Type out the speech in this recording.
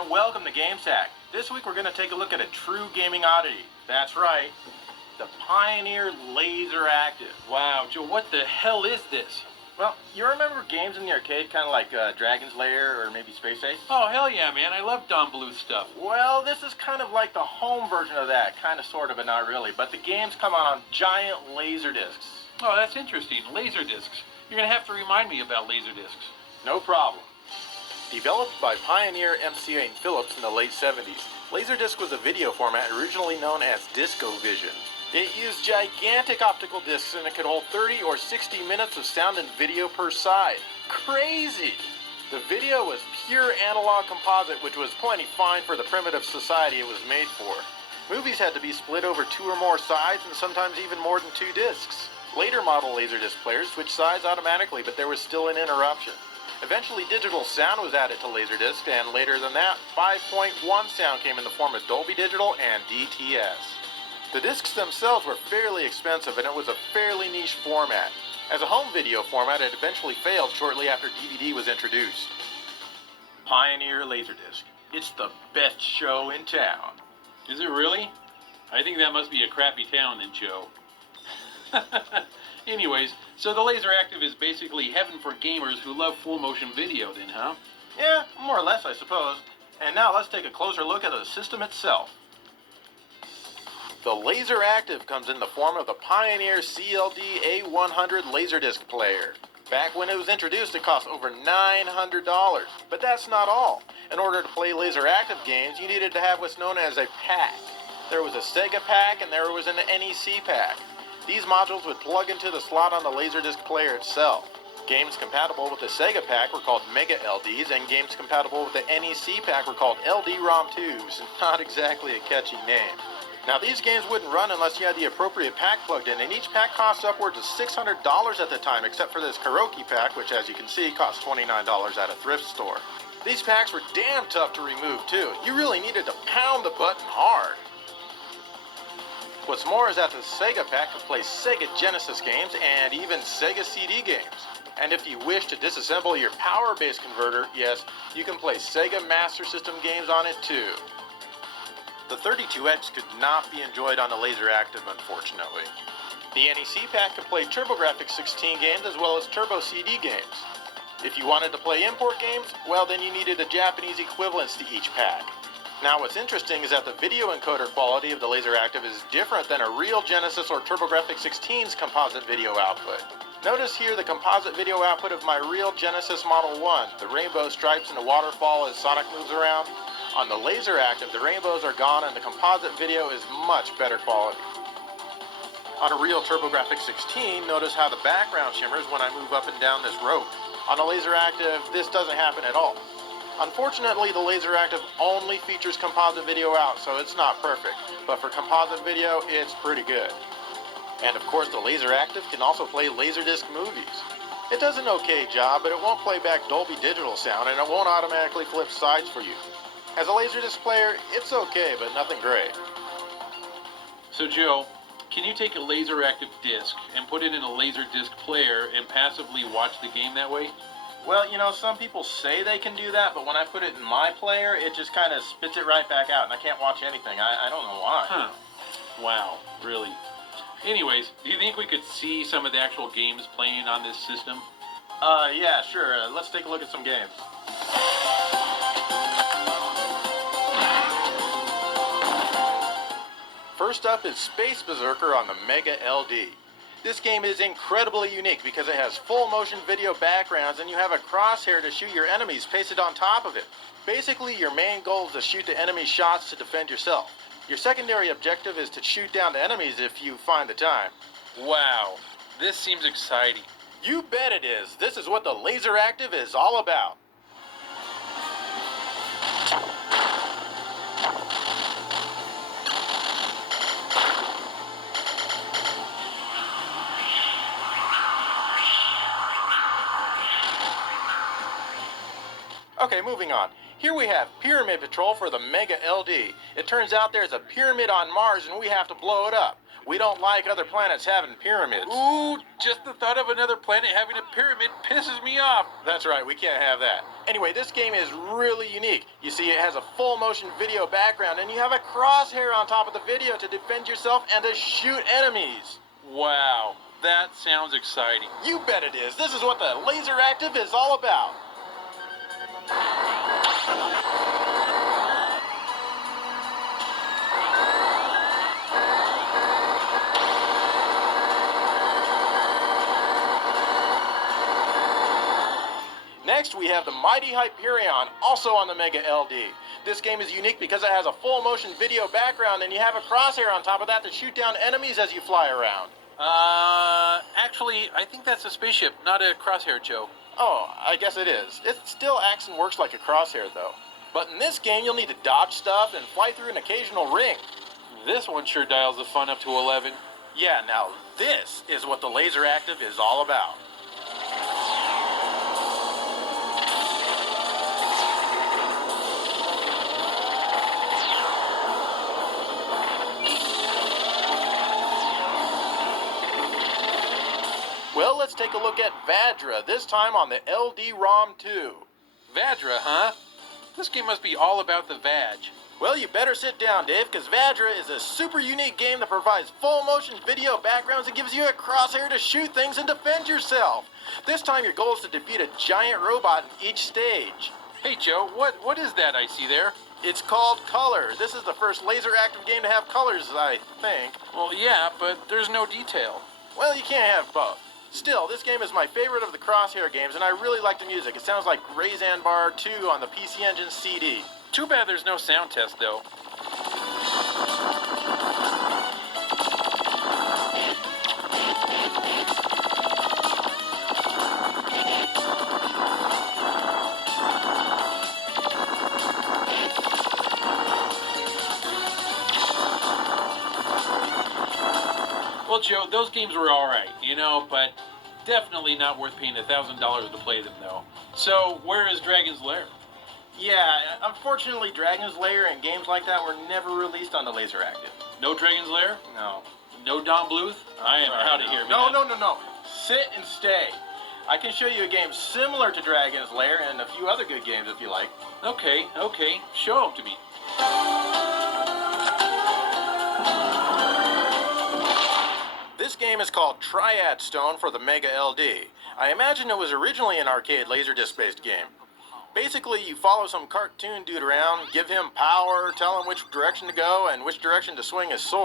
and welcome to GameSack. This week we're going to take a look at a true gaming oddity. That's right, the Pioneer Laseractive. Wow, Joe, what the hell is this? Well, you remember games in the arcade, kind of like Dragon's Lair or maybe Space Ace? Oh, hell yeah, man. I love Don Bluth stuff. Well, this is kind of like the home version of that. Kind of, sort of, but not really. But the games come out on giant laser discs. Oh, that's interesting. Laser discs. You're going to have to remind me about laser discs. No problem. Developed by Pioneer, MCA, and Philips in the late 70s, Laserdisc was a video format originally known as DiscoVision. It used gigantic optical discs and it could hold 30 or 60 minutes of sound and video per side. Crazy! The video was pure analog composite, which was plenty fine for the primitive society it was made for. Movies had to be split over 2 or more sides and sometimes even more than 2 discs. Later model Laserdisc players switched sides automatically, but there was still an interruption. Eventually, digital sound was added to Laserdisc, and later than that, 5.1 sound came in the form of Dolby Digital and DTS. The discs themselves were fairly expensive, and it was a fairly niche format. As a home video format, it eventually failed shortly after DVD was introduced. Pioneer Laserdisc. It's the best show in town. Is it really? I think that must be a crappy town then, Joe. Anyways, so the Laseractive is basically heaven for gamers who love full motion video then, huh? Yeah, more or less, I suppose. And now let's take a closer look at the system itself. The Laseractive comes in the form of the Pioneer CLD A100 Laserdisc player. Back when it was introduced, it cost over $900. But that's not all. In order to play Laseractive games, you needed to have what's known as a pack. There was a Sega pack and there was an NEC pack. These modules would plug into the slot on the Laserdisc player itself. Games compatible with the Sega pack were called Mega LDs, and games compatible with the NEC pack were called LD-ROM2s. Not exactly a catchy name. Now, these games wouldn't run unless you had the appropriate pack plugged in, and each pack cost upwards of $600 at the time, except for this karaoke pack, which, as you can see, costs $29 at a thrift store. These packs were damn tough to remove, too. You really needed to pound the button hard. What's more is that the Sega pack could play Sega Genesis games and even Sega CD games. And if you wish to disassemble your power-based converter, yes, you can play Sega Master System games on it too. The 32X could not be enjoyed on the Laseractive, unfortunately. The NEC pack could play TurboGrafx 16 games as well as Turbo CD games. If you wanted to play import games, well then you needed a Japanese equivalence to each pack. Now what's interesting is that the video encoder quality of the Laseractive is different than a real Genesis or TurboGrafx 16's composite video output. Notice here the composite video output of my real Genesis Model 1, the rainbow stripes and the waterfall as Sonic moves around. On the Laseractive, the rainbows are gone and the composite video is much better quality. On a real TurboGrafx 16, notice how the background shimmers when I move up and down this rope. On a Laseractive, this doesn't happen at all. Unfortunately, the Laseractive only features composite video out, so it's not perfect. But for composite video, it's pretty good. And of course, the Laseractive can also play Laserdisc movies. It does an okay job, but it won't play back Dolby Digital sound, and it won't automatically flip sides for you. As a Laserdisc player, it's okay, but nothing great. So, Joe, can you take a Laseractive disc and put it in a Laserdisc player and passively watch the game that way? Well, you know, some people say they can do that, but when I put it in my player, it just kind of spits it right back out, and I can't watch anything. I don't know why. Huh. Wow, really? Anyways, do you think we could see some of the actual games playing on this system? Yeah, sure. Let's take a look at some games. First up is Space Berserker on the Mega LD. This game is incredibly unique because it has full motion video backgrounds and you have a crosshair to shoot your enemies pasted on top of it. Basically, your main goal is to shoot the enemy shots to defend yourself. Your secondary objective is to shoot down the enemies if you find the time. Wow, this seems exciting. You bet it is. This is what the Laseractive is all about. Okay, moving on. Here we have Pyramid Patrol for the Mega LD. It turns out there's a pyramid on Mars and we have to blow it up. We don't like other planets having pyramids. Ooh, just the thought of another planet having a pyramid pisses me off. That's right, we can't have that. Anyway, this game is really unique. You see, it has a full motion video background and you have a crosshair on top of the video to defend yourself and to shoot enemies. Wow, that sounds exciting. You bet it is. This is what the laseractive is all about. Next, we have the Mighty Hyperion, also on the Mega LD. This game is unique because it has a full motion video background and you have a crosshair on top of that to shoot down enemies as you fly around. Actually, I think that's a spaceship, not a crosshair, Joe. Oh, I guess it is. It still acts and works like a crosshair, though. But in this game, you'll need to dodge stuff and fly through an occasional ring. This one sure dials the fun up to 11. Yeah, now this is what the laseractive is all about. Well, let's take a look at Vadra, this time on the LD-ROM 2. Vadra, huh? This game must be all about the Vag. Well, you better sit down, Dave, because Vadra is a super unique game that provides full motion video backgrounds and gives you a crosshair to shoot things and defend yourself. This time your goal is to defeat a giant robot in each stage. Hey, Joe, what is that I see there? It's called Color. This is the first laser-active game to have colors, I think. Well, yeah, but there's no detail. Well, you can't have both. Still, this game is my favorite of the Crosshair games, and I really like the music. It sounds like Grazan Bar 2 on the PC Engine CD. Too bad there's no sound test, though. Well, Joe, those games were alright, but definitely not worth paying $1,000 to play them, though. So, where is Dragon's Lair? Yeah, unfortunately, Dragon's Lair and games like that were never released on the Laseractive. No Dragon's Lair? No. No Don Bluth? I am out of here, man. No. Sit and stay. I can show you a game similar to Dragon's Lair and a few other good games if you like. Okay. Show them to me. This game is called Triad Stone for the Mega LD. I imagine it was originally an arcade laserdisc-based game. Basically, you follow some cartoon dude around, give him power, tell him which direction to go and which direction to swing his sword.